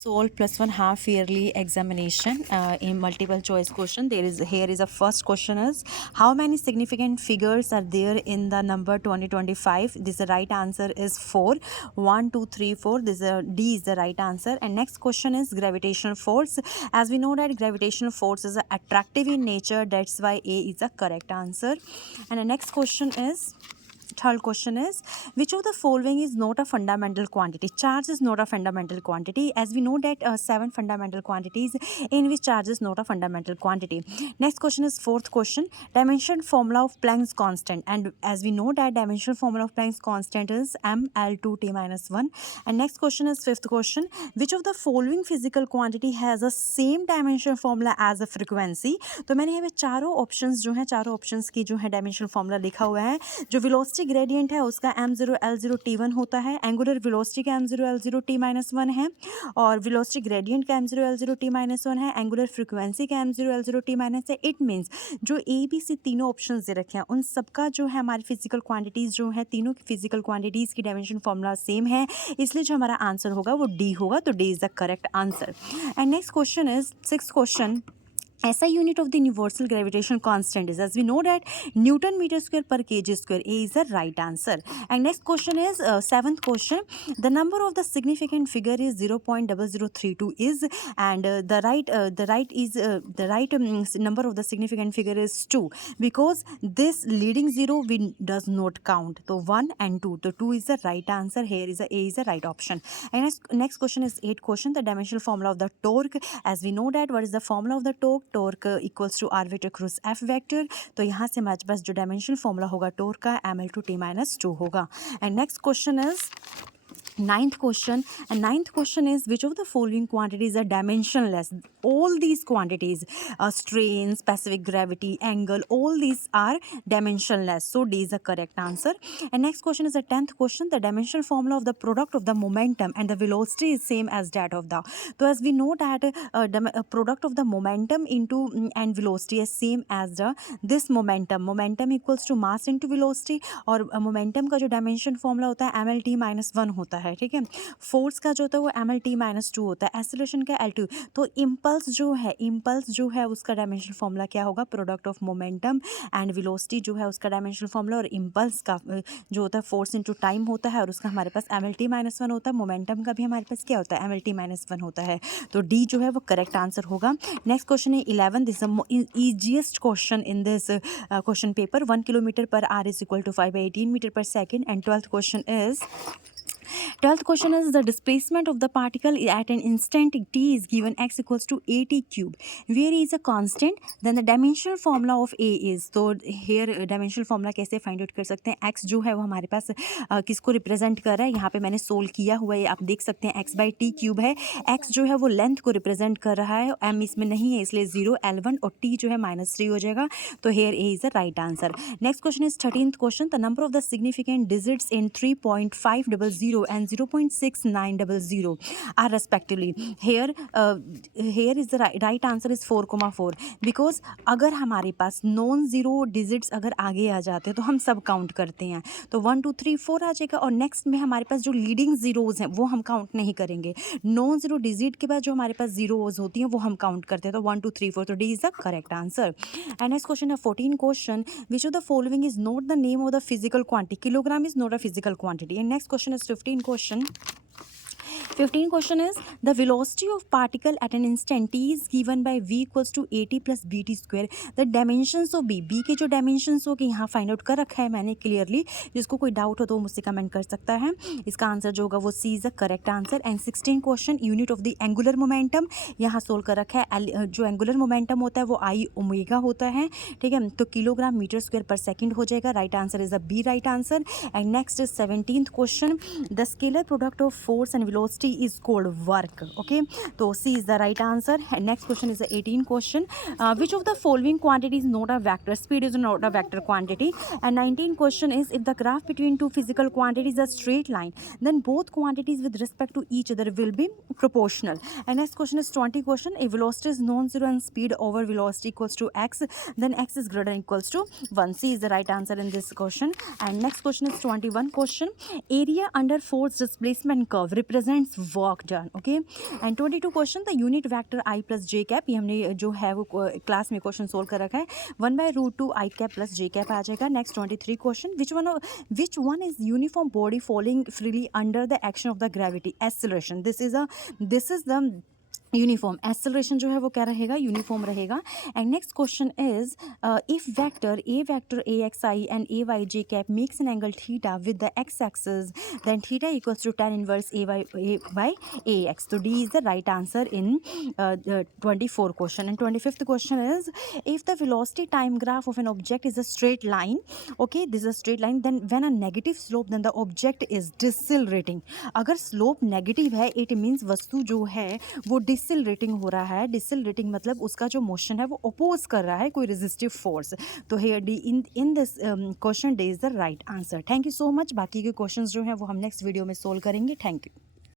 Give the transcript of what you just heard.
Solve plus one half yearly examination in multiple choice question. Here is a first question is how many significant figures are there in the number 2025? This the right answer is 4. 1 2 3 4. D is the right answer. And next question is gravitational force. As we know that gravitational force is attractive in nature, that's why A is the correct answer. And the next question is, third question is, which of the following is not a fundamental quantity? Charge is not a fundamental quantity. As we know that 7 fundamental quantities in which charge is not a fundamental quantity. Next question is fourth question, dimension formula of Planck's constant. And as we know that dimensional formula of Planck's constant is mL2t minus 1. And next question is fifth question, which of the following physical quantity has a same dimensional formula as a frequency? तो मैंने यहाँ पे चारों options जो हैं, चारों options की जो है डायमेंशनल फॉर्मूला लिखा हुआ है. जो वेलोसिटी ग्रेडियंट है उसका m0 l0 t1 होता है, एंगुलर वेलोसिटी का m0 l0 t माइनस 1 है, और वेलोसिटी ग्रेडियंट का m0 l0 t माइनस 1 है, एंगुलर फ्रीक्वेंसी का m0 l0 t माइनस है. इट मीन्स जो ए बी सी तीनों ऑप्शंस दे रखे हैं उन सबका जो है हमारी फिजिकल क्वांटिटीज़ जो है, तीनों की फिजिकल क्वांटिटीज़ की डायमेंशन फॉर्मूला सेम है, इसलिए जो हमारा आंसर होगा वो डी होगा. तो D is the correct answer. And next question is six question, SI unit of the universal gravitational constant is, as we know that, Newton meter square per kg square. A is the right answer. And next question is seventh question, the number of the significant figure is 0.0032 is, and the right number of the significant figure is 2, because this leading zero we does not count. So 1 and 2, so 2 is the right answer. Here is A is the right option. And next question is eighth question, the dimensional formula of the torque. As we know that, what is the formula of the torque? Torque equals to R vector cross F vector. तो यहाँ से हमारे पास जो dimensional formula होगा torque का ml2t minus 2 होगा. And next question is ninth question, and ninth question is, which of the following quantities are dimensionless? All these quantities, strain, specific gravity, angle, all these are dimensionless, so D is the correct answer. And next question is the 10th question, the dimensional formula of the product of the momentum and the velocity is same as that of the. So as we know that the product of the momentum into and velocity is same as the this momentum equals to mass into velocity, और momentum का जो dimension formula होता है mlt minus 1 होता है. ठीक है, force का जो होता है वो mlt माइनस 2 होता है, एक्सेलरेशन का l2. तो इम्पल्स जो है उसका डायमेंशनल फॉर्मूला क्या होगा? Product of momentum and velocity जो है उसका डायमेंशनल फॉर्मूला, और इम्पल्स का जो होता है फोर्स इनटू टाइम होता है, और उसका हमारे पास mlt माइनस 1 होता है. मोमेंटम का भी हमारे पास क्या होता है? mlt माइनस 1 होता है. तो डी जो है वो करेक्ट आंसर होगा. नेक्स्ट क्वेश्चन है 11. This easiest question in this question paper. 1 kilometre per hour is equal to 5/18 metre per second. And 12th question is the displacement of the particle at an instant t is given x equals to at cube, where is a constant, then the dimensional formula of A is. तो here dimensional formula कैसे find out कर सकते हैं? x जो है वो हमारे पास किसको रिप्रेजेंट कर रहा है? यहाँ पे मैंने सोल्व किया हुआ है, आप देख सकते हैं x/t क्यूब है. x जो है वो लेंथ को रिप्रेजेंट कर रहा है, m इसमें नहीं है इसलिए 0 l1, और t जो है -3 हो जाएगा. तो here A is the right answer. Next question is 13th question, the number of the significant digits in 3.500 and 0.6900 are respectively. Here is the right answer is 4,4, because अगर हमारे पास नॉन ज़ीरो डिजिट्स अगर आगे आ जाते हैं तो हम सब count करते हैं. तो 1 2 3 4 आ जाएगा, और नेक्स्ट में हमारे पास जो लीडिंग ज़ीरोज़ हैं वो हम काउंट नहीं करेंगे. नॉन ज़ीरो डिजिट के बाद जो हमारे पास ज़ीरोज़ होती हैं वो हम काउंट करते हैं. तो 1 2 3 4, तो D is the correct answer. And next question है 14 question, which of the following is not the name of the physical quantity? Kilogram is not a physical quantity. And next question is 15 question. 15 question is, the velocity of particle at an instant t is given by v equals to at plus bt square. The dimensions of b के जो dimensions हो के यहाँ find out कर रखा है मैंने clearly. जिसको कोई डाउट हो तो वो मुझसे कमेंट कर सकता है. इसका आंसर जो होगा वो C is the correct answer. And 16 question, unit of the angular momentum यहाँ सोल्व कर रखा है. जो एंगुलर मोमेंटम होता है वो आई ओमेगा होता है. ठीक है, तो किलोग्राम मीटर स्क्वायर पर सेकेंड हो जाएगा. Right answer is the B right answer. And next is 17th question, the scalar product of force and velocity is called work. Okay, so C is the right answer. And next question is the 18th question, which of the following quantity is not a vector? Speed is not a vector quantity. And 19th question is, if the graph between two physical quantities is a straight line, then both quantities with respect to each other will be proportional. And next question is 20 question, if velocity is non-zero and speed over velocity equals to x, then x is greater than equals to 1. C is the right answer in this question. And next question is 21 question, area under force displacement curve represents work done. Okay, and 22 question, the unit vector I plus J cap, ये हमने जो है वो class में question solve कर रखा है. 1/√2 I cap plus J cap आ जाएगा. Next 23 question, which one is uniform body following freely under the action of the gravity acceleration. This is the uniform. Acceleration जो है वो क्या रहेगा, यूनिफॉर्म रहेगा. And next question is, if vector A X I and A Y J cap makes an angle theta with the X axis, then theta equals to tan inverse A by A x. तो D is the right answer in 24 question. And 25th question is, if the velocity time graph of an object is a straight line, okay, this is a straight line, then when a negative slope, then the object is decelerating. अगर slope negative है, it means वस्तु जो है वो डिसलेटिंग हो रहा है. डिसलेटिंग मतलब उसका जो मोशन है वो अपोज कर रहा है कोई रेजिस्टिव फोर्स. तो here D in this question D is the right answer. Thank you so much. बाकी के क्वेश्चंस जो हैं वो हम नेक्स्ट वीडियो में सोल्व करेंगे. Thank you.